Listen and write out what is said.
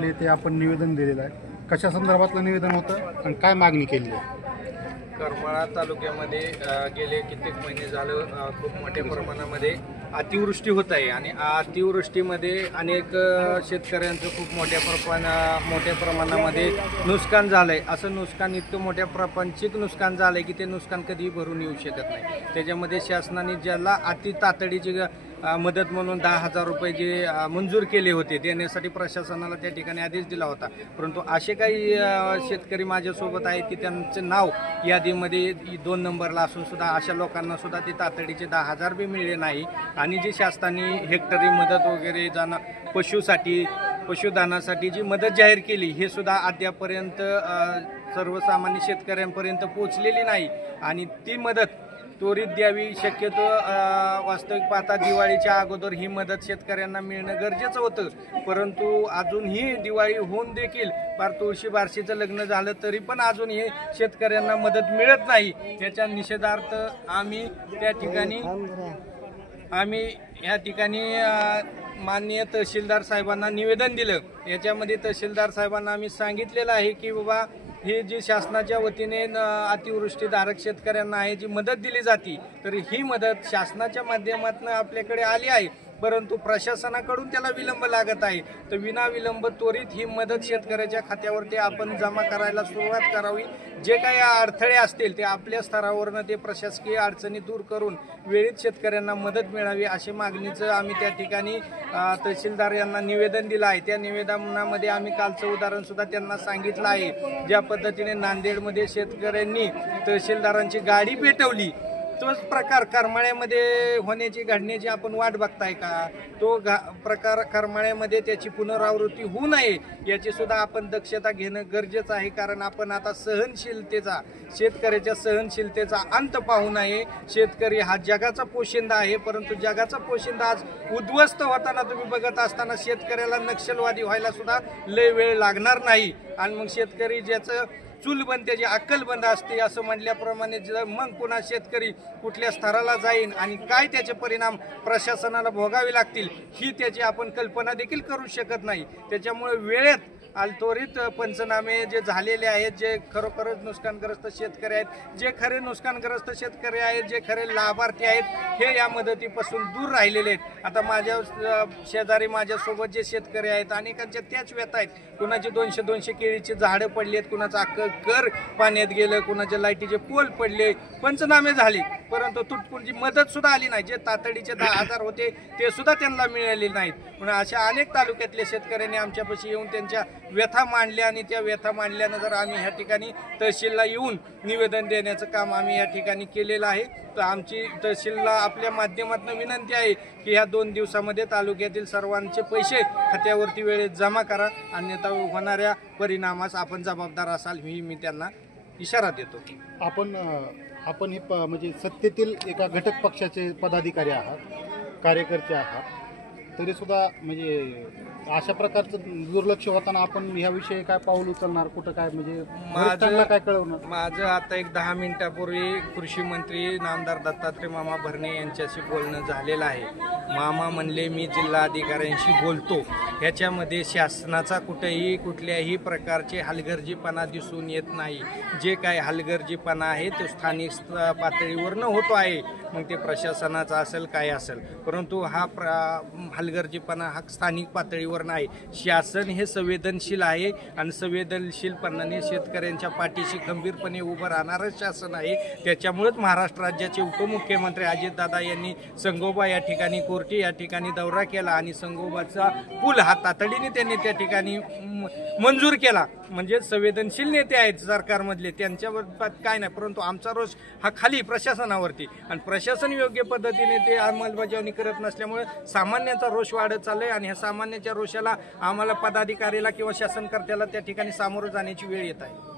तारखेला येथे आपण निवेदन दिलेलं आहे. कशा संदर्भातलं निवेदन होतं आणि काय मागणी केली आहे? करमाळा तालुक्यामध्ये गेले कित्येक महिने झालं खूप मोठ्या प्रमाणामध्ये अतिवृष्टी होत आहे आणि अतिवृष्टीमध्ये अनेक शेतकऱ्यांचं खूप मोठ्या प्रमाणामध्ये नुकसान झालं आहे. असं नुकसान इतकं मोठ्या प्रपंचिक नुकसान झालं आहे की ते नुकसान कधीही भरून येऊ शकत नाही. त्याच्यामध्ये शासनाने ज्याला अति तातडीची मदत म्हणून 10,000 रुपये जे मंजूर केले होते देण्यासाठी प्रशासनाला त्या ठिकाणी आदेश दिला होता. परंतु असे काही शेतकरी माझ्यासोबत आहेत की त्यांचं नाव यादीमध्ये 2 नंबरला असून सुद्धा अशा लोकांना सुद्धा ते तातडीचे 10,000 बी मिळले नाही. आणि जी शासनाने हेक्टरी मदत वगैरे पशुधनासाठी जी मदत जाहीर केली हे सुद्धा अद्यापर्यंत सर्वसामान्य शेतकऱ्यांपर्यंत पोहोचलेली नाही. आणि ती मदत त्वरित द्यावी. शक्यतो वास्तविक पाहता दिवाळीच्या अगोदर ही मदत शेतकऱ्यांना मिळणं गरजेचं होतं. परंतु अजूनही दिवाळी होऊन देखील फार तुळशी बारशीचं लग्न झालं तरी पण अजूनही शेतकऱ्यांना मदत मिळत नाही. याच्या निषेधार्थ आम्ही या ठिकाणी माननीय तहसीलदार साहेबांना निवेदन दिलं. याच्यामध्ये तहसीलदार साहेबांना आम्ही सांगितलेलं आहे की बाबा ही जी शासनाच्या वतीने अतिवृष्टीधारक शेतकऱ्यांना आहे जी मदत दिली जाते तर ही मदत शासनाच्या माध्यमातून आपल्याकडे आली आहे. परंतु प्रशासनाकडून त्याला विलंब लागत आहे. तर विनाविलंब त्वरित ही मदत शेतकऱ्याच्या खात्यावरती आपण जमा करायला सुरुवात करावी. जे काही अडथळे असतील ते आपल्या स्तरावरनं ते प्रशासकीय अडचणी दूर करून वेळीच शेतकऱ्यांना मदत मिळावी अशी मागणीचं आम्ही त्या ठिकाणी तहसीलदार यांना निवेदन दिलं आहे. त्या निवेदनामध्ये आम्ही कालचं उदाहरण सुद्धा त्यांना सांगितलं आहे. ज्या पद्धतीने नांदेडमध्ये शेतकऱ्यांनी तहसीलदारांची गाडी पेटवली तोच प्रकार करमाळ्यामध्ये घडण्याची आपण वाट बघताय का? तो प्रकार करमाळ्यामध्ये त्याची पुनरावृत्ती होऊ नये याची सुद्धा आपण दक्षता घेणं गरजेचं आहे. कारण आपण आता शेतकऱ्याच्या सहनशीलतेचा अंत पाहू नये. शेतकरी हा जगाचा पोशिंदा आहे. परंतु जगाचा पोशिंदा आज उद्ध्वस्त होताना तुम्ही बघत असताना शेतकऱ्याला नक्षलवादी व्हायला सुद्धा लय वेळ लागणार नाही. आणि मग शेतकरी ज्याचं चूल बंद त्याची अक्कल बंद असते असं म्हटल्याप्रमाणे मग पुन्हा शेतकरी कुठल्या स्तराला जाईल आणि काय त्याचे परिणाम प्रशासनाला भोगावे लागतील ही त्याची आपण कल्पना देखील करू शकत नाही. त्याच्यामुळे वेळेत त्वरित पंचनामे जे झालेले आहेत, जे खरोखरच नुकसानग्रस्त शेतकरी आहेत, जे खरे नुकसानग्रस्त शेतकरी आहेत, जे खरे लाभार्थी आहेत हे या मदतीपासून दूर राहिलेले आहेत. आता माझ्या शेजारी माझ्यासोबत जे शेतकरी आहेत अनेकांच्या त्याच व्यथा आहेत. कुणाचे 200 केळीची झाडं पडली आहेत, कुणाचं अख्खं घर पाण्यात गेलं, कुणाचे लाईटीचे पोल पडले, पंचनामे झाले परंतु तुटपुंजी मदत सुद्धा आली नाही. जे तातडीचे 10,000 होते ते सुद्धा त्यांना मिळाले नाहीत. म्हणून अशा अनेक तालुक्यातल्या शेतकऱ्यांनी आमच्यापाशी येऊन त्यांच्या व्यथा मांडल्या आणि त्या व्यथा मांडल्यानंतर आम्ही ह्या ठिकाणी तहसीलला येऊन निवेदन देण्याचं काम आम्ही या ठिकाणी केलेलं आहे. तर आमची तहसीलला आपल्या माध्यमातून विनंती आहे की ह्या 2 दिवसामध्ये तालुक्यातील सर्वांचे पैसे खात्यावरती वेळेत जमा करा, अन्यथा होणाऱ्या परिणामास आपण जबाबदार असाल ही मी त्यांना इशारा देतो. आपण हे म्हणजे सत्तेतील एका घटक पक्षाचे पदाधिकारी आहात, कार्यकर्ते आहात, तरी सुद्धा म्हणजे अशा प्रकारचं दुर्लक्ष होताना आपण ह्याविषयी काय पाऊल उचलणार, कुठं काय म्हणजे काय कळवणार? माझं आता एक 10 मिनिटापूर्वी कृषी मंत्री नामदार दत्तात्रय मामा भरणे यांच्याशी बोलणं झालेलं आहे. मामा म्हणले मी जिल्हाधिकाऱ्यांशी बोलतो. ह्याच्यामध्ये शासनाचा कुठल्याही प्रकारचे हलगर्जीपणा दिसून येत नाही. जे काय हलगर्जीपणा आहे तो स्थानिक पातळीवरनं होतो आहे. मग ते प्रशासनाचा असेल काय असेल, परंतु हा हलगर्जीपणा हा स्थानिक पातळीवर नाही. शासन हे संवेदनशील आहे आणि संवेदनशीलपणाने शेतकऱ्यांच्या पाठीशी खंबीरपणे उभं राहणारं शासन आहे. त्याच्यामुळेच महाराष्ट्र राज्याचे उपमुख्यमंत्री अजितदादा यांनी संगोबा या ठिकाणी कोर्टी या ठिकाणी दौरा केला आणि संगोबाचा पूल हा तातडीने त्यांनी त्या ठिकाणी मंजूर केला. म्हणजे संवेदनशील नेते आहेत सरकारमधले, त्यांच्यावर काय नाही. परंतु आमचा रोष हा खाली प्रशासनावरती आणि प्रशासन योग्य पद्धतीने ते अंमलबजावणी करत नसल्यामुळे सामान्यांचा रोष वाढत चाललाय आणि ह्या सामान्याच्या रोषाला आम्हाला पदाधिकाऱ्याला किंवा शासनकर्त्याला त्या ठिकाणी सामोरं जाण्याची वेळ येत आहे.